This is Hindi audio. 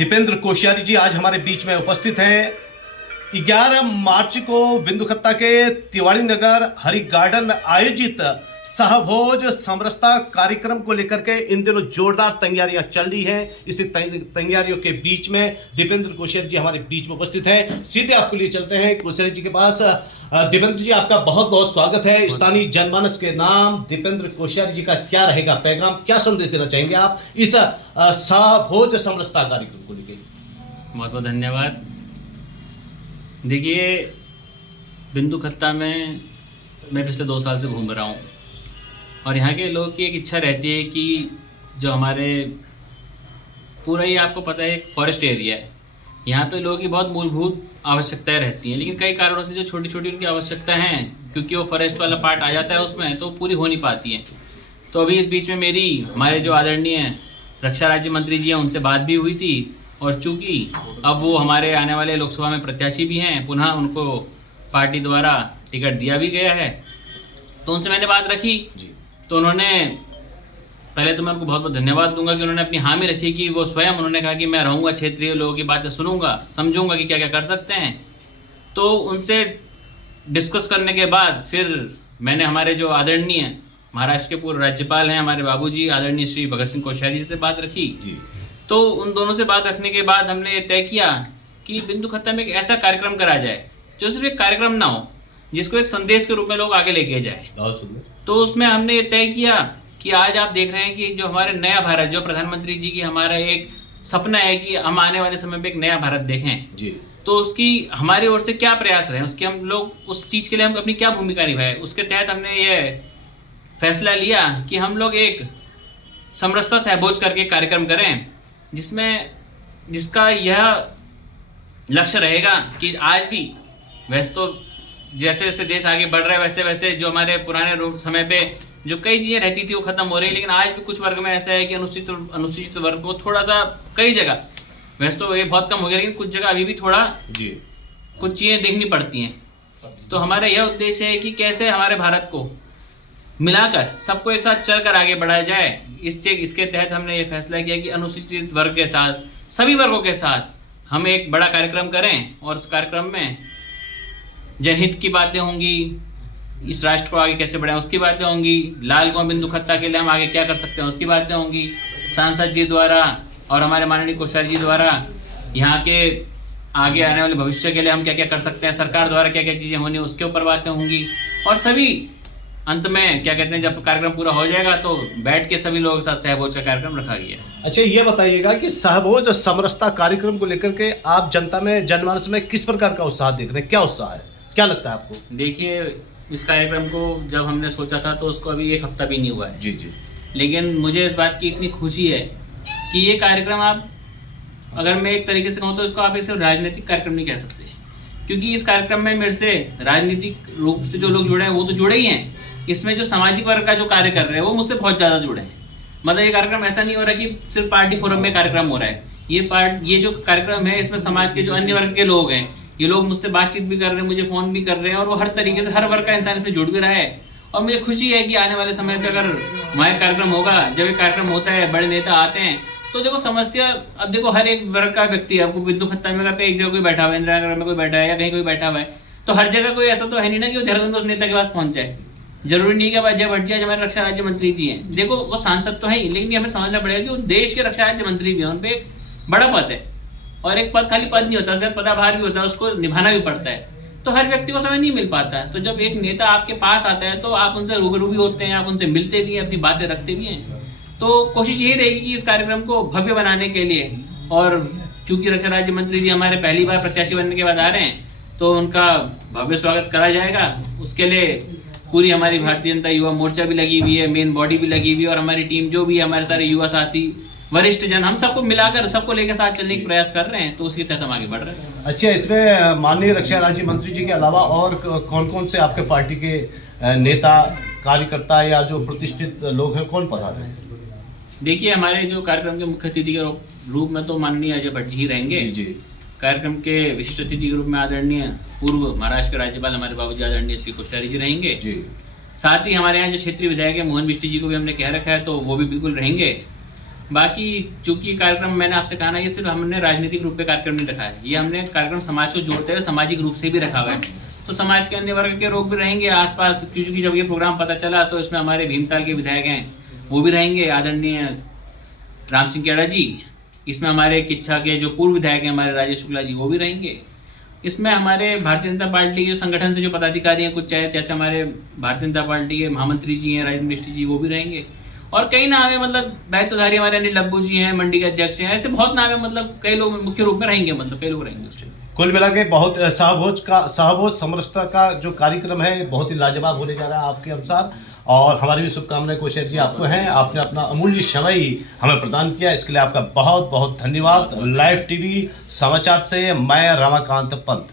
दीपेंद्र कोश्यारी जी आज हमारे बीच में उपस्थित हैं। 11 मार्च को बिंदुखत्ता के तिवारी नगर हरि गार्डन में आयोजित सहभोज समरसता कार्यक्रम को लेकर के इन दिनों जोरदार तैयारियां चल रही हैं। इसी तैयारियों के बीच में दीपेंद्र कोश्यारी जी हमारे बीच में उपस्थित हैं। सीधे आपके लिए चलते हैं कोश्यारी जी के पास। दीपेंद्र जी, आपका बहुत बहुत स्वागत है। स्थानीय जनमानस के नाम दीपेंद्र कोश्यारी जी का क्या रहेगा पैगाम, क्या संदेश देना चाहेंगे आप इस सहभोज समरसता कार्यक्रम को लेकर? बहुत बहुत धन्यवाद। देखिए, बिंदुखत्ता में मैं पिछले 2 साल से घूम रहा हूँ और यहाँ के लोगों की एक इच्छा रहती है कि जो हमारे पूरा ही आपको पता है एक फॉरेस्ट एरिया है, यहाँ पे लोगों की बहुत मूलभूत आवश्यकताएं रहती हैं, लेकिन कई कारणों से जो छोटी छोटी उनकी आवश्यकताएं हैं, क्योंकि वो फॉरेस्ट वाला पार्ट आ जाता है उसमें, तो पूरी हो नहीं पाती हैं। तो अभी इस बीच में मेरी हमारे जो आदरणीय रक्षा राज्य मंत्री जी हैं उनसे बात भी हुई थी, और चूँकि अब वो हमारे आने वाले लोकसभा में प्रत्याशी भी हैं, पुनः उनको पार्टी द्वारा टिकट दिया भी गया है, तो उनसे मैंने बात रखी। तो उन्होंने, पहले तो मैं उनको बहुत बहुत धन्यवाद दूंगा कि उन्होंने अपनी हामी रखी कि वो स्वयं उन्होंने कहा कि मैं रहूँगा, क्षेत्रीय लोगों की बातें सुनूंगा, समझूंगा कि क्या क्या कर सकते हैं। तो उनसे डिस्कस करने के बाद फिर मैंने हमारे जो आदरणीय महाराष्ट्र के पूर्व राज्यपाल हैं हमारे बाबूजी आदरणीय श्री भगत सिंह कोश्यारी जी से बात रखी। तो उन दोनों से बात रखने के बाद हमने ये तय किया कि बिंदुखत्ता में एक ऐसा कार्यक्रम करा जाए जो सिर्फ एक कार्यक्रम ना हो, जिसको एक संदेश के रूप में लोग आगे लेके जाए। तो उसमें हमने ये तय किया कि आज आप देख रहे हैं कि जो हमारे नया भारत, जो प्रधानमंत्री जी की हमारा एक सपना है कि हम आने वाले समय पे एक नया भारत देखें जी, तो उसकी हमारी ओर से क्या प्रयास रहे, उसके हम लोग उस चीज के लिए हम अपनी क्या भूमिका निभाए, उसके तहत हमने ये फैसला लिया कि हम लोग एक समरसता सहभोज करके कार्यक्रम करें, जिसका यह लक्ष्य रहेगा कि आज भी वैसे तो जैसे जैसे देश आगे बढ़ रहा है वैसे वैसे जो हमारे पुराने समय पे जो कई चीज़ें रहती थी वो खत्म हो रही है, लेकिन आज भी कुछ वर्ग में ऐसा है कि अनुसूचित वर्ग को थोड़ा सा, कई जगह वैसे तो ये बहुत कम हो गया, लेकिन कुछ जगह अभी भी थोड़ा कुछ चीज़ें देखनी पड़ती हैं। तो हमारा यह उद्देश्य है कि कैसे हमारे भारत को मिलाकर सबको एक साथ चलकर आगे बढ़ाया जाए। इसके तहत हमने ये फैसला किया कि अनुसूचित वर्ग के साथ, सभी वर्गों के साथ हम एक बड़ा कार्यक्रम करें, और उस कार्यक्रम में जनहित की बातें होंगी, इस राष्ट्र को आगे कैसे बढ़ाएं उसकी बातें होंगी, लाल कुआं बिंदुखत्ता के लिए हम आगे क्या कर सकते हैं उसकी बातें होंगी, सांसद जी द्वारा और हमारे माननीय कोश्यारी जी द्वारा यहाँ के आगे आने वाले भविष्य के लिए हम क्या क्या कर सकते हैं, सरकार द्वारा क्या क्या चीज़ें होनी उसके ऊपर बातें होंगी, और सभी अंत में क्या कहते हैं, जब कार्यक्रम पूरा हो जाएगा तो बैठ के सभी लोगों के साथ सहभोज का कार्यक्रम रखा गया। अच्छा, ये बताइएगा कि सहभोज समरसता कार्यक्रम को लेकर के आप जनता में, जनमानस में किस प्रकार का उत्साह देख रहे हैं, क्या उत्साह है, क्या लगता है आपको? देखिए, इस कार्यक्रम को जब हमने सोचा था तो उसको अभी 1 हफ्ता भी नहीं हुआ है जी, लेकिन मुझे इस बात की इतनी खुशी है कि ये कार्यक्रम, आप अगर मैं एक तरीके से कहूँ तो इसको आप एक सिर्फ राजनीतिक कार्यक्रम नहीं कह सकते, क्योंकि इस कार्यक्रम में मेरे से राजनीतिक रूप से जो लोग जुड़े हैं वो तो जुड़े ही हैं, इसमें जो सामाजिक वर्ग का जो कार्य कर रहे हैं वो मुझसे बहुत ज़्यादा जुड़े हैं। मतलब ये कार्यक्रम ऐसा नहीं हो रहा कि सिर्फ पार्टी फोरम में कार्यक्रम हो रहा है, ये जो कार्यक्रम है इसमें समाज के जो अन्य वर्ग के लोग हैं, ये लोग मुझसे बातचीत भी कर रहे हैं, मुझे फ़ोन भी कर रहे हैं, और वो हर तरीके से हर वर्ग का इंसान इसमें जुड़ भी रहा है। और मुझे खुशी है कि आने वाले समय पे अगर वहाँ कार्यक्रम होगा, जब एक कार्यक्रम होता है, बड़े नेता आते हैं, तो देखो समस्या, अब देखो हर एक वर्ग का व्यक्ति है, आपको बिंदुखत्ता में अगर एक जगह कोई बैठा हुआ है, इंदिरा नगर में कोई बैठा है या कहीं कोई बैठा हुआ है, तो हर जगह कोई ऐसा तो है नहीं ना कि वो देहरादून उस नेता के पास पहुंच जाए। जरूरी नहीं कि अजय भट्टिया जो हमारे रक्षा राज्य मंत्री जी हैं, देखो वो सांसद तो है ही, लेकिन हमें समझना पड़ेगा कि वो देश के रक्षा राज्य मंत्री भी हैं, उन पर एक बड़ा पद है, और एक पद खाली पद नहीं होता, उसका पदाभार भी होता है, उसको निभाना भी पड़ता है, तो हर व्यक्ति को समय नहीं मिल पाता है। तो जब एक नेता आपके पास आता है तो आप उनसे रूबरू भी होते हैं, आप उनसे मिलते भी हैं, अपनी बातें रखते भी हैं। तो कोशिश यही रहेगी कि इस कार्यक्रम को भव्य बनाने के लिए, और चूंकि रक्षा राज्य मंत्री जी हमारे पहली बार प्रत्याशी बनने के बाद आ रहे हैं, तो उनका भव्य स्वागत करा जाएगा। उसके लिए पूरी हमारी भारतीय जनता युवा मोर्चा भी लगी हुई है, मेन बॉडी भी लगी हुई है, और हमारी टीम जो भी है, हमारे सारे युवा साथी, वरिष्ठ जन, हम सबको मिलाकर सबको लेकर साथ चलने की प्रयास कर रहे हैं, तो उसके तहत हम आगे बढ़ रहे हैं। अच्छा, इसमें माननीय रक्षा राज्य मंत्री जी के अलावा और कौन कौन से आपके पार्टी के नेता, कार्यकर्ता या जो प्रतिष्ठित लोग हैं, कौन पधार रहे हैं? देखिए, हमारे जो कार्यक्रम के मुख्य अतिथि के रूप में तो माननीय अजय भट्ट जी रहेंगे जी। कार्यक्रम के विशिष्ट अतिथि के रूप में आदरणीय पूर्व महाराष्ट्र के राज्यपाल हमारे बाबूजी आदरणीय श्री कोश्यारी जी रहेंगे जी। साथ ही हमारे यहाँ जो क्षेत्रीय विधायक है मोहन बिष्ट जी को भी हमने कह रखा है, तो वो भी बिल्कुल रहेंगे। बाकी चूंकि ये कार्यक्रम मैंने आपसे कहा ना, ये सिर्फ हमने राजनीतिक रूप में कार्यक्रम नहीं रखा है, ये हमने कार्यक्रम समाज को जोड़ते हुए सामाजिक रूप से भी रखा हुआ है। तो समाज के अन्य वर्ग के लोग भी रहेंगे आसपास, क्योंकि जब ये प्रोग्राम पता चला तो इसमें हमारे भीमताल के विधायक हैं वो भी रहेंगे, आदरणीय राम सिंह केड़ा जी। इसमें हमारे किच्छा के जो पूर्व विधायक हैं हमारे राजेश शुक्ला जी वो भी रहेंगे। इसमें हमारे भारतीय जनता पार्टी के संगठन से जो पदाधिकारी हैं कुछ, चाहे जैसे हमारे भारतीय जनता पार्टी के महामंत्री जी हैं राजेंद्र मिश्र जी, वो भी रहेंगे। और कई नाम है, मतलब दायित्वधारी हमारे अनिल लब्बू जी हैं, मंडी के अध्यक्ष हैं, ऐसे बहुत नाम है, मतलब कई लोग मुख्य रूप में रहेंगे, मतलब कई लोग रहेंगे उसमें। कुल मिला के बहुत सहभोज समरसता का जो कार्यक्रम है बहुत ही लाजवाब होने जा रहा है आपके अनुसार, और हमारी भी शुभकामनाएं कौशल जी आपको हैं। आपने अपना अमूल्य समय हमें प्रदान किया, इसके लिए आपका बहुत बहुत धन्यवाद। लाइव टीवी समाचार से मैं रमाकांत पंत।